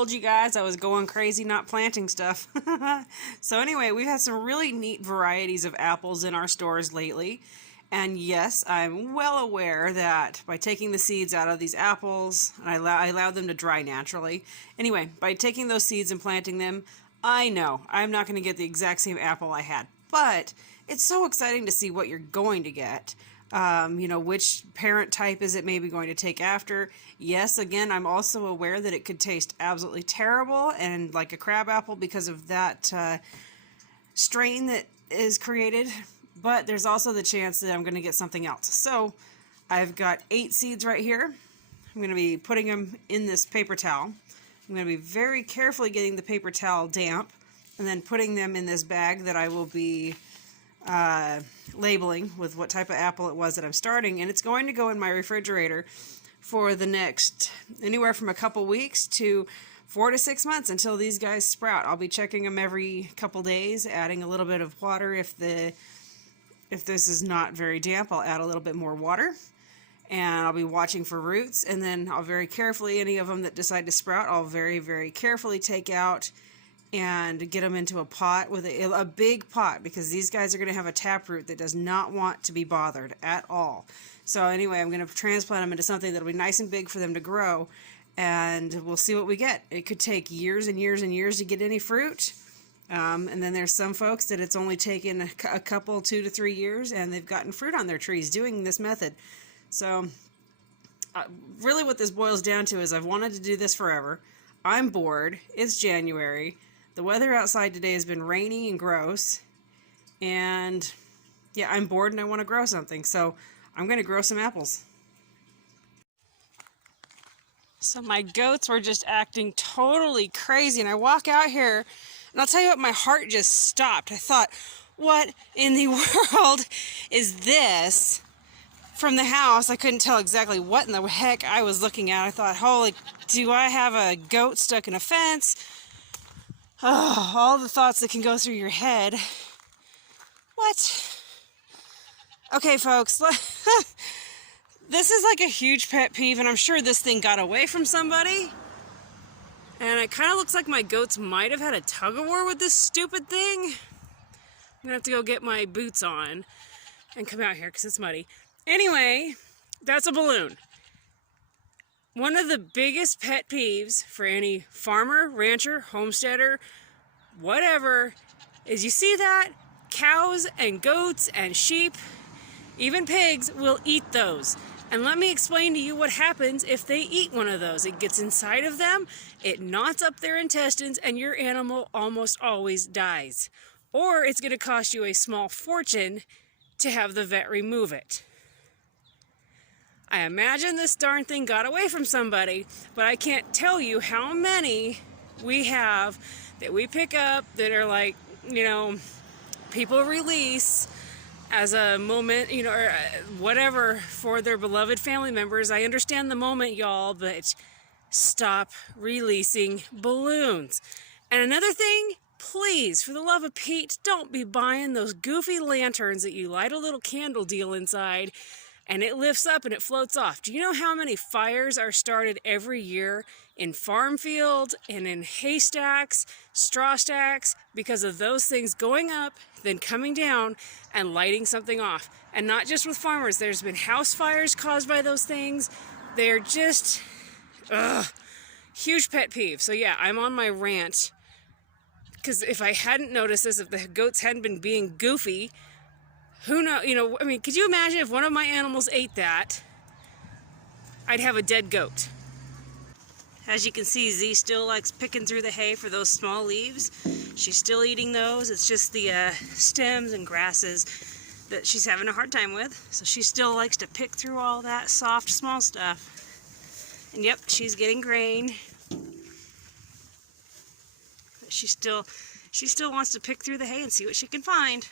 told you guys I was going crazy not planting stuff. So anyway, we've had some really neat varieties of apples in our stores lately. And yes, I'm well aware that by taking the seeds out of these apples, and I allow them to dry naturally. Anyway, by taking those seeds and planting them, I know I'm not going to get the exact same apple I had. But it's so exciting to see what you're going to get. You know, which parent type is it maybe going to take after? Yes, again, I'm also aware that it could taste absolutely terrible and like a crab apple because of that strain that is created. But there's also the chance that I'm going to get something else. So I've got 8 seeds right here. I'm going to be putting them in this paper towel. I'm going to be very carefully getting the paper towel damp and then putting them in this bag that I will be labeling with what type of apple it was that I'm starting. And it's going to go in my refrigerator for the next anywhere from a couple weeks to 4 to 6 months until these guys sprout. I'll be checking them every couple days, adding a little bit of water. If this is not very damp, I'll add a little bit more water, and I'll be watching for roots, and then I'll very carefully, any of them that decide to sprout, I'll very, very carefully take out and get them into a pot with a big pot, because these guys are going to have a taproot that does not want to be bothered at all. So anyway, I'm going to transplant them into something that'll be nice and big for them to grow, and we'll see what we get. It could take years and years and years to get any fruit. And then there's some folks that it's only taken a couple, 2 to 3 years, and they've gotten fruit on their trees doing this method. So really what this boils down to is I've wanted to do this forever. I'm bored. It's January. The weather outside today has been rainy and gross. And yeah, I'm bored and I want to grow something. So I'm going to grow some apples. So my goats were just acting totally crazy, and I walk out here and I'll tell you what, my heart just stopped. I thought, what in the world is this? From the house, I couldn't tell exactly what in the heck I was looking at. I thought, holy, do I have a goat stuck in a fence? Oh, all the thoughts that can go through your head. What? Okay, folks, this is like a huge pet peeve, and I'm sure this thing got away from somebody. And it kind of looks like my goats might have had a tug-of-war with this stupid thing. I'm gonna have to go get my boots on and come out here because it's muddy. Anyway, that's a balloon. One of the biggest pet peeves for any farmer, rancher, homesteader, whatever, is you see that? Cows and goats and sheep, even pigs, will eat those. And let me explain to you what happens if they eat one of those. It gets inside of them, it knots up their intestines, and your animal almost always dies. Or it's going to cost you a small fortune to have the vet remove it. I imagine this darn thing got away from somebody, but I can't tell you how many we have that we pick up that are like, you know, people release as a moment, you know, or whatever for their beloved family members. I understand the moment, y'all, but stop releasing balloons. And another thing, please, for the love of Pete, don't be buying those goofy lanterns that you light a little candle deal inside and it lifts up and it floats off. Do you know how many fires are started every year in farm fields and in haystacks, straw stacks, because of those things going up, then coming down and lighting something off? And not just with farmers. There's been house fires caused by those things. They're just, huge pet peeve. So yeah, I'm on my rant. Because if I hadn't noticed this, if the goats hadn't been being goofy, who knows, you know, I mean, could you imagine if one of my animals ate that? I'd have a dead goat. As you can see, Z still likes picking through the hay for those small leaves. She's still eating those. It's just the stems and grasses that she's having a hard time with. So she still likes to pick through all that soft, small stuff. And yep, she's getting grain. She still wants to pick through the hay and see what she can find.